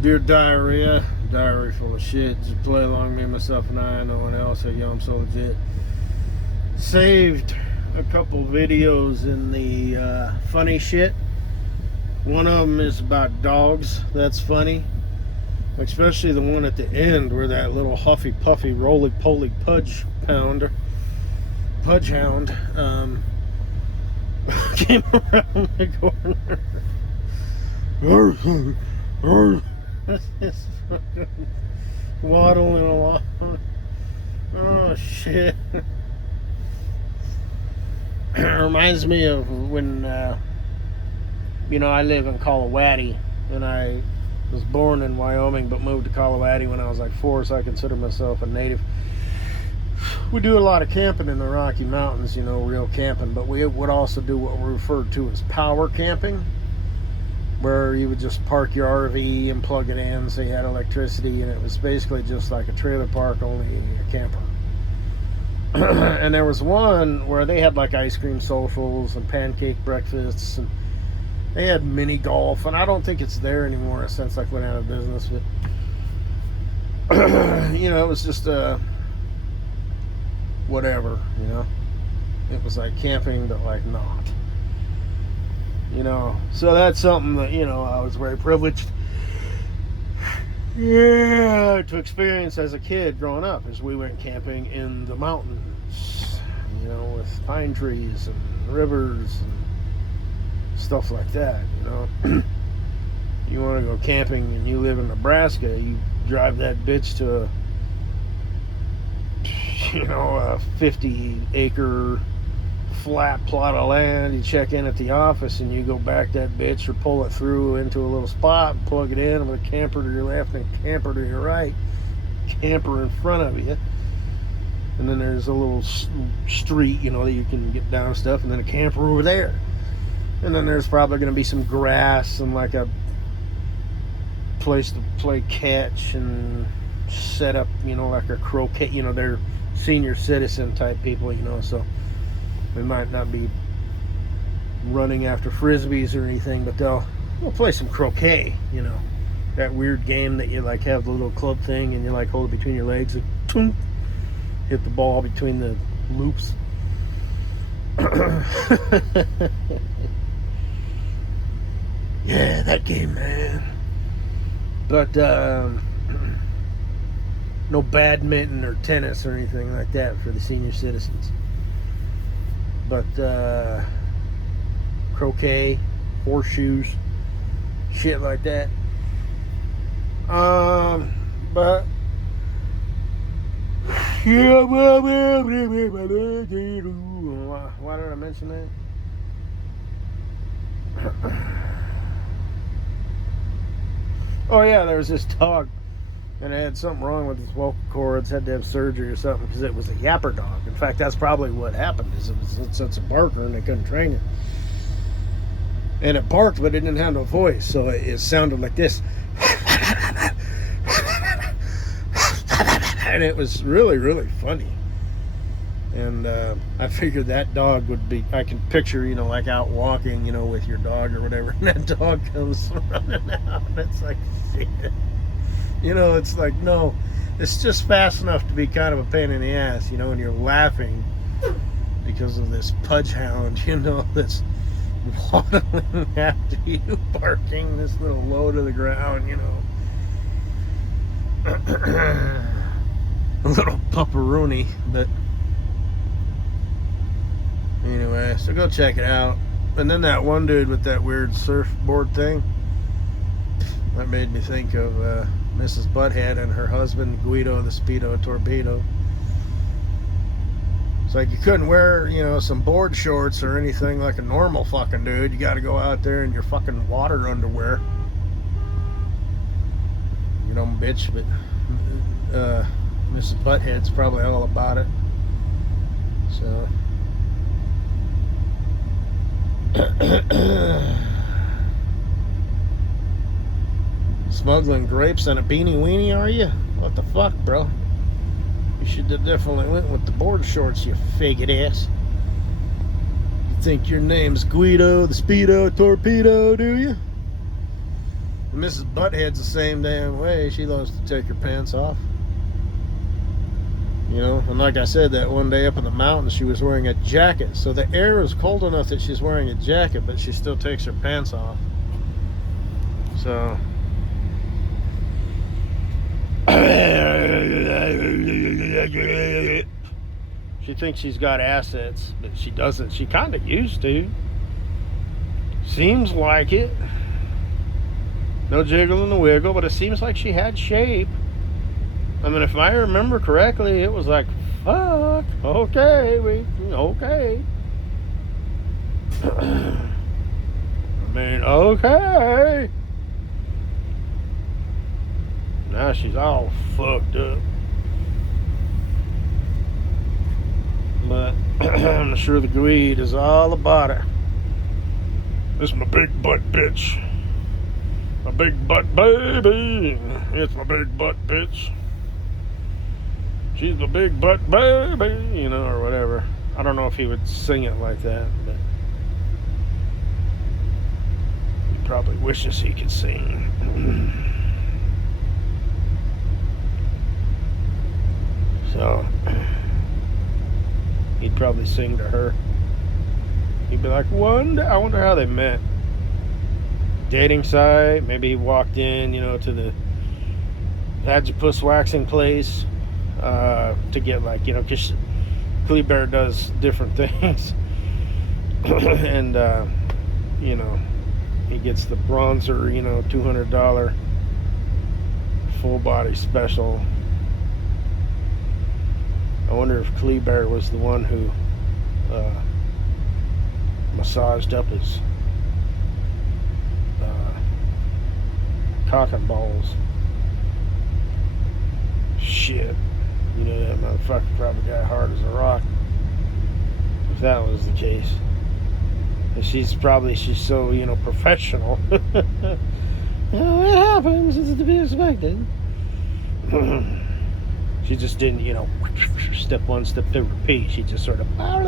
Dear Diarrhea, diary full of shit. Just play along, me, myself, and I. No one else. Hey, yo, I'm so legit. Saved a couple videos in the funny shit. One of them is about dogs. That's funny. Especially the one at the end where that little huffy puffy roly poly pudge hound came around the corner. It's fucking waddling along. Oh shit. It reminds me of when I live in Colorado, and I was born in Wyoming but moved to Colorado when I was like 4, so I consider myself a native. We do a lot of camping in the Rocky Mountains, real camping, but we would also do what we referred to as power camping, where you would just park your RV and plug it in so you had electricity, and it was basically just like a trailer park, only a camper. And there was one where they had like ice cream socials and pancake breakfasts, and they had mini golf, and I don't think it's there anymore since like went out of business, but it was just whatever, it was like camping but like not, so that's something that I was very privileged to experience as a kid growing up, as we went camping in the mountains, with pine trees and rivers and stuff like that. You want to go camping and you live in Nebraska, you drive that bitch to a 50-acre flat plot of land. You check in at the office and you go back that bitch or pull it through into a little spot and plug it in with a camper to your left and a camper to your right, camper in front of you, and then there's a little street that you can get down stuff, and then a camper over there, and then there's probably going to be some grass and like a place to play catch and set up, like a croquet. They're senior citizen type people, so they might not be running after frisbees or anything, but they'll play some croquet, that weird game that you like have the little club thing and you like hold it between your legs and toom, hit the ball between the loops. Yeah, that game, man. But no badminton or tennis or anything like that for the senior citizens. But croquet, horseshoes, shit like that. But yeah, why did I mention that? Oh yeah, there was this dog, and it had something wrong with its vocal cords, had to have surgery or something because it was a yapper dog. In fact, that's probably what happened, is it's a barker and they couldn't train it. And it barked, but it didn't have no voice, so it sounded like this. And it was really, really funny. And I figured that dog would be, I can picture, like out walking, with your dog or whatever, and that dog comes running out, and it's like, shit. It's like, no, it's just fast enough to be kind of a pain in the ass, and you're laughing because of this pudge hound, that's waddling after you, barking this little low to the ground, a little pupperoonie, but anyway, so go check it out. And then that one dude with that weird surfboard thing, that made me think of Mrs. Butthead and her husband Guido the Speedo Torpedo. It's like you couldn't wear, some board shorts or anything like a normal fucking dude. You got to go out there in your fucking water underwear. Bitch, but Mrs. Butthead's probably all about it. So smuggling grapes on a beanie weenie, are you? What the fuck, bro? You should have definitely went with the board shorts, you faggot ass. You think your name's Guido the Speedo Torpedo, do you? Mrs. Butthead's the same damn way. She loves to take her pants off. You know, and like I said, that one day up in the mountains, she was wearing a jacket. So the air is cold enough that she's wearing a jacket, but she still takes her pants off. So... she thinks she's got assets, but she doesn't. She kind of used to. Seems like it. No jiggle in the wiggle, but it seems like she had shape. I mean, if I remember correctly, it was like, fuck, okay, okay. I mean, okay. Now she's all fucked up. But I'm sure the greed is all about her. This is my big butt bitch. My big butt baby. It's my big butt bitch. She's the big butt baby, you know, or whatever. I don't know if he would sing it like that, but he probably wishes he could sing. So he'd probably sing to her. He'd be like, I wonder how they met. Dating site, maybe he walked in, you know, to the Hadjipus waxing place to get, like, you know, because Kleber does different things. And, you know, he gets the bronzer, you know, $200 full body special. I wonder if Kleber was the one who massaged up his cock and balls. Shit. You know, that motherfucker probably got hard as a rock. If that was the case. And she's so, you know, professional. Oh, it happens. It's to be expected. She just didn't, you know, step one, step two, repeat. She just sort of, and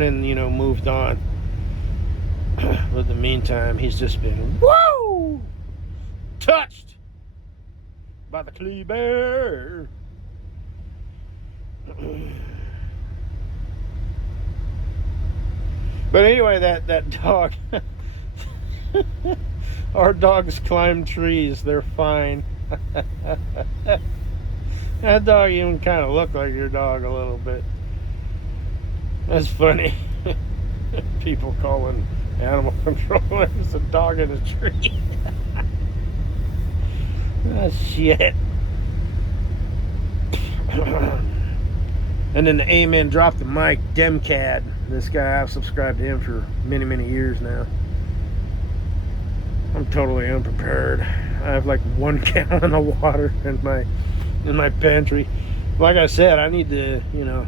then, you know, moved on. But in the meantime, he's just been, whoa, touched by the Kleber. But anyway, that dog, our dogs climb trees. They're fine. That dog even kind of looked like your dog a little bit. That's funny. People calling animal controllers a dog in a tree. Oh, shit. And then the Amen dropped the mic, Demcad. This guy, I've subscribed to him for many, many years now. I'm totally unprepared. I have like 1 gallon of water in my pantry. Like I said, I need to, you know,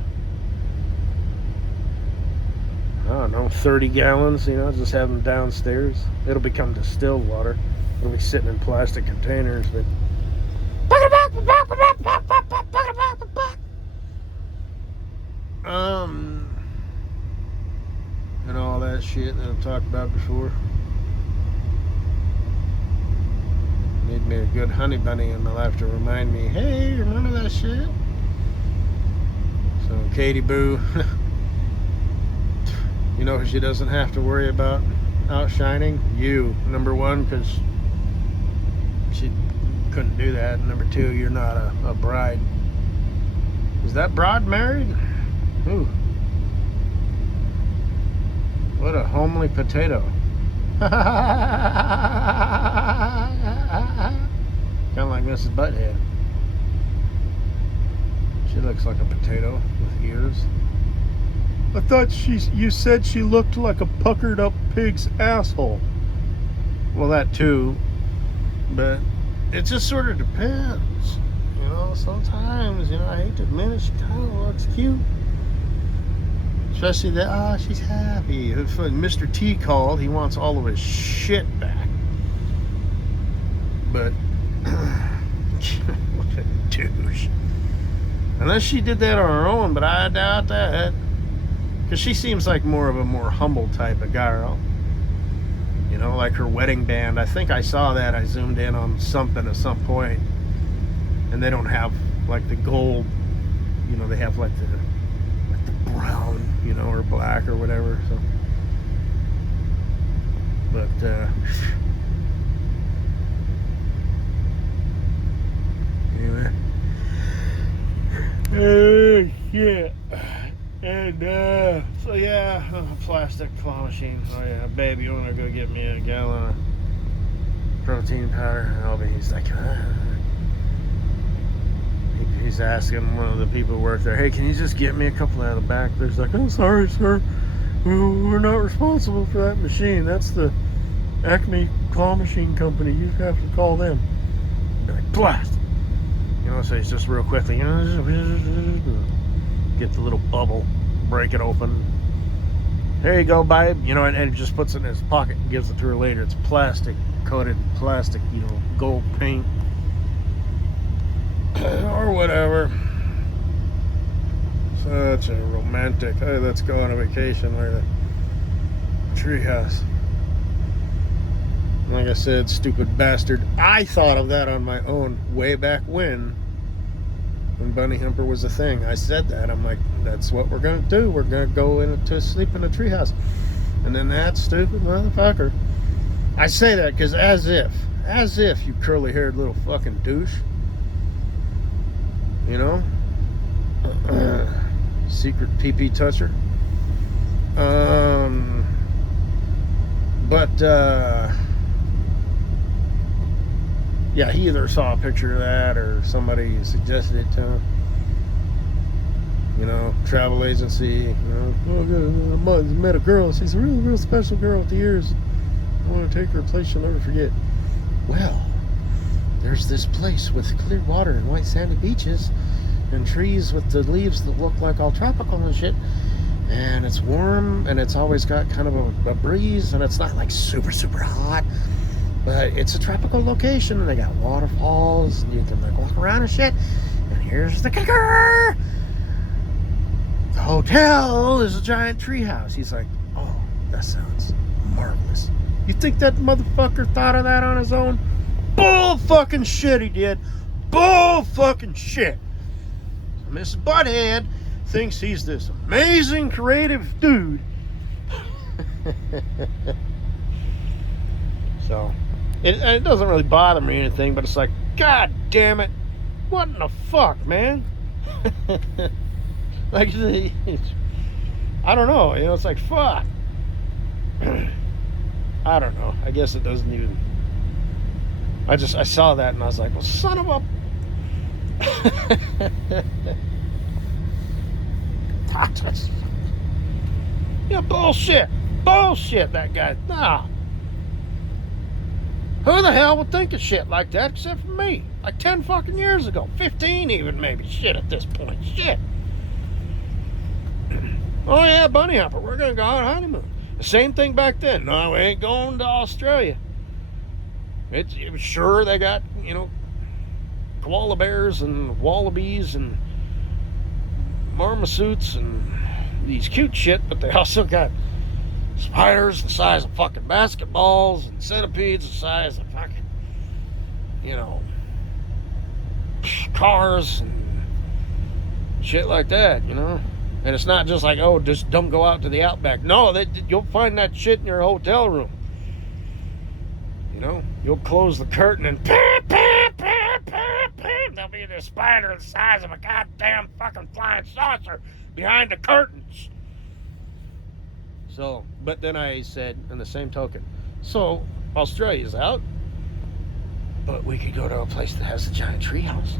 I don't know, 30 gallons, you know, just have them downstairs. It'll become distilled water. It'll be sitting in plastic containers, but and all that shit that I've talked about before. Need me a good honey bunny in my life to remind me, hey, remember that shit? So Katie Boo, you know, she doesn't have to worry about outshining you, number one, because she couldn't do that, and number two, you're not a bride. Is that broad married? Ooh. What a homely potato. Kind of like Mrs. Butthead. She looks like a potato with ears. I thought you said she looked like a puckered up pig's asshole. Well, that too, but it just sort of depends. You know, sometimes, you know, I hate to admit it, she kind of looks cute. Especially that, she's happy. If Mr. T called, he wants all of his shit back. But, what a douche. Unless she did that on her own, but I doubt that. Because she seems like more of a more humble type of girl. You know, like her wedding band. I think I saw that. I zoomed in on something at some point, and they don't have like the gold, you know, they have like the brown, you know, or black or whatever. So, but anyway, yeah. And so yeah, plastic claw machine. Oh yeah, baby, you wanna go get me a gallon of protein powder? And he's like, he's asking one of the people who work there, hey, can you just get me a couple out of the back? There's like, oh, sorry, sir, we're not responsible for that machine. That's the Acme Claw Machine Company. You have to call them. Be like, blast. You know, so he's just real quickly, you know, get the little bubble, break it open. There you go, babe. You know, and he just puts it in his pocket and gives it to her later. It's plastic, coated plastic, you know, gold paint or whatever. Such a romantic. Hey, let's go on a vacation. Look at the treehouse. Like I said, stupid bastard. I thought of that on my own way back when bunny humper was a thing. I said that. I'm like, that's what we're going to do. We're going to go to sleep in a treehouse. And then that stupid motherfucker. I say that because as if, you curly-haired little fucking douche. You know? Secret pee-pee toucher. Yeah, he either saw a picture of that or somebody suggested it to him. You know, travel agency, you know, oh, I met a girl. She's a real special girl with the ears. I want to take her a place she'll never forget. Well, there's this place with clear water and white sandy beaches and trees with the leaves that look like all tropical and shit. And it's warm and it's always got kind of a breeze and it's not like super hot. But it's a tropical location, and they got waterfalls, and you can like walk around and shit. And here's the kicker: the hotel is a giant treehouse. He's like, oh, that sounds marvelous. You think that motherfucker thought of that on his own? Bull fucking shit, he did. Bull fucking shit. So Mrs. Butthead thinks he's this amazing creative dude. So. It doesn't really bother me or anything, but it's like, God damn it, what in the fuck, man? Like, I don't know, you know, it's like, fuck. I don't know, I guess it doesn't even, I saw that and I was like, well, son of a... Yeah, bullshit, that guy, nah. Who the hell would think of shit like that except for me? Like 10 fucking years ago. 15 even, maybe. Shit at this point. Shit. Oh yeah, bunny hopper. We're going to go on honeymoon. The same thing back then. No, we ain't going to Australia. It was sure they got, you know, koala bears and wallabies and marmosets and these cute shit, but they also got spiders the size of fucking basketballs and centipedes the size of fucking, you know, cars and shit like that, you know. And it's not just like, oh, just don't go out to the outback. No, you'll find that shit in your hotel room. You know, you'll close the curtain and there'll be this spider the size of a goddamn fucking flying saucer behind the curtains. So, but then I said, in the same token, so Australia's out, but we could go to a place that has a giant treehouse.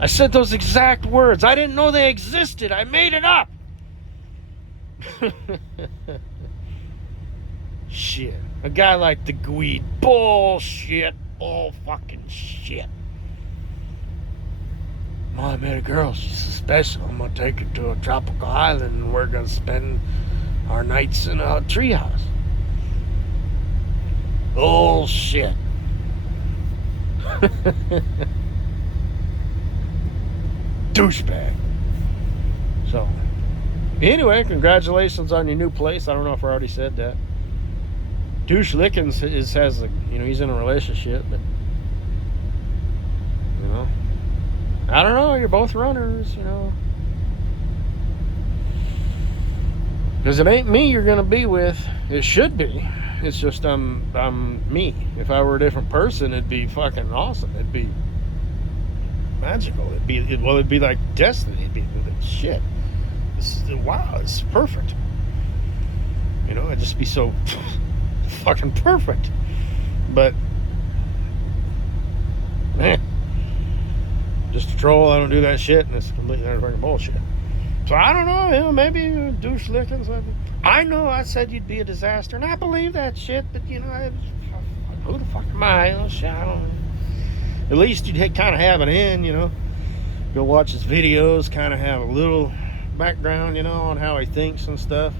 I said those exact words. I didn't know they existed. I made it up. Shit. A guy like the Gweed. Bullshit. Bull fucking shit. I met a girl. She's special. I'm going to take her to a tropical island and we're going to spend our nights in a treehouse. Bullshit. Douchebag. So, anyway, congratulations on your new place. I don't know if I already said that. Douche Lickens has a, he's in a relationship, but I don't know. You're both runners, because it ain't me you're gonna be with. It should be. It's just I'm me. If I were a different person, it'd be fucking awesome. It'd be magical. It'd be like destiny. It'd be shit. Wow, it's perfect. It'd just be so fucking perfect. But man, just a troll. I don't do that shit, and it's completely fucking bullshit. So I don't know. Maybe Douche Lickens. I know I said you'd be a disaster, and I believe that shit. But who the fuck am I? Shit, I don't know. At least you'd kind of have it in, Go watch his videos, kind of have a little background, on how he thinks and stuff.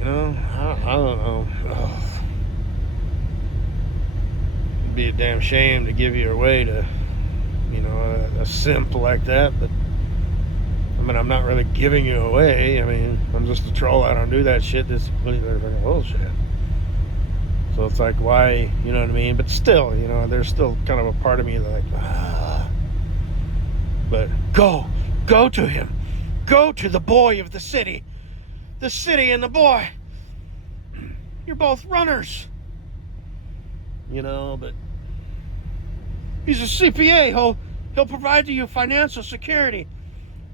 I don't know. Ugh. It'd be a damn shame to give you away to, a simp like that. But I'm not really giving you away. I'm just a troll. I don't do that shit. This bullshit. So it's like, why, you know what I mean? But still, there's still kind of a part of me like, But go to him. Go to the boy of the city and the boy. You're both runners. But he's a CPA. He'll provide to you financial security.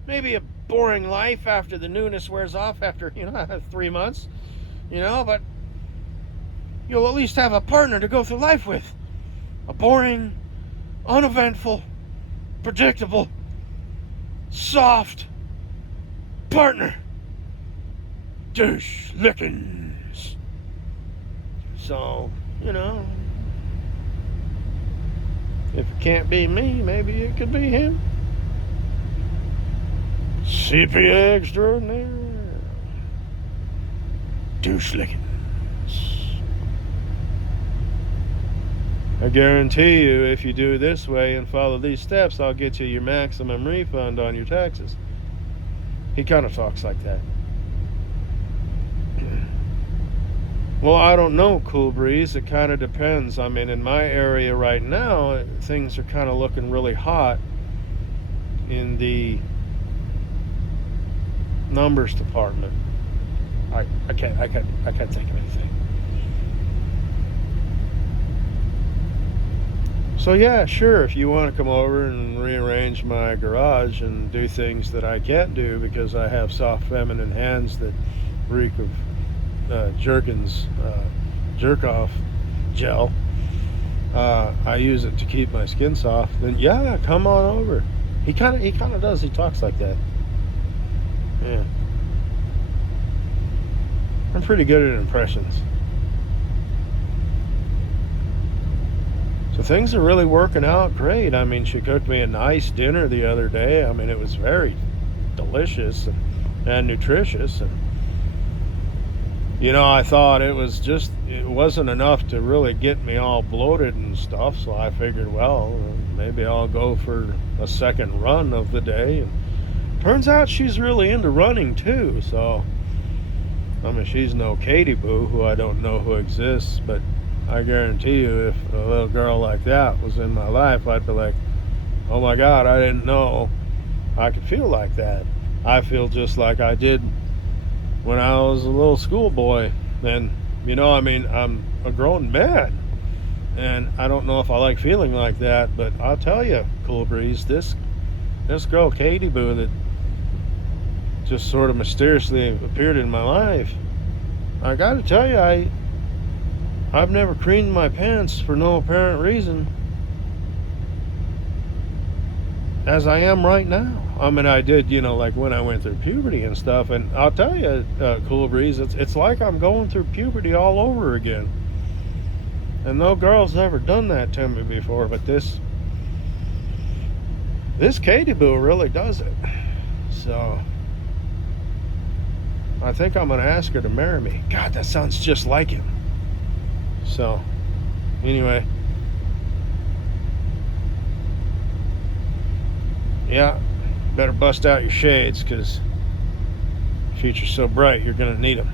Maybe a boring life after the newness wears off after, 3 months. But you'll at least have a partner to go through life with. A boring, uneventful, predictable, soft partner. Douche Lickens. So, if it can't be me, maybe it could be him. CPA extraordinaire. Douche Lickens. I guarantee you, if you do it this way and follow these steps, I'll get you your maximum refund on your taxes. He kind of talks like that. Well, I don't know, Cool Breeze. It kind of depends. In my area right now, things are kind of looking really hot in the numbers department. I can't think of anything. So yeah, sure, if you want to come over and rearrange my garage and do things that I can't do because I have soft feminine hands that reek of Jergens jerk-off gel, I use it to keep my skin soft, then yeah, come on over. He kind of does. He talks like that. Yeah. I'm pretty good at impressions. So things are really working out great. She cooked me a nice dinner the other day. It was very delicious and nutritious. And, I thought it wasn't enough to really get me all bloated and stuff. So I figured, well, maybe I'll go for a second run of the day. And turns out she's really into running too. So, she's no Katie Boo, who I don't know who exists, but I guarantee you, if a little girl like that was in my life, I'd be like, oh my God, I didn't know I could feel like that. I feel just like I did when I was a little schoolboy. And, I'm a grown man. And I don't know if I like feeling like that, but I'll tell you, Cool Breeze, this girl, Katie Boo, that just sort of mysteriously appeared in my life, I gotta tell you, I've never creamed my pants for no apparent reason, as I am right now. I did, like when I went through puberty and stuff, and I'll tell you, Cool Breeze, it's like I'm going through puberty all over again. And no girl's ever done that to me before, but this Katie Boo really does it. So I think I'm gonna ask her to marry me. God, that sounds just like him. So, anyway. Yeah, better bust out your shades, because the future's so bright, you're going to need them.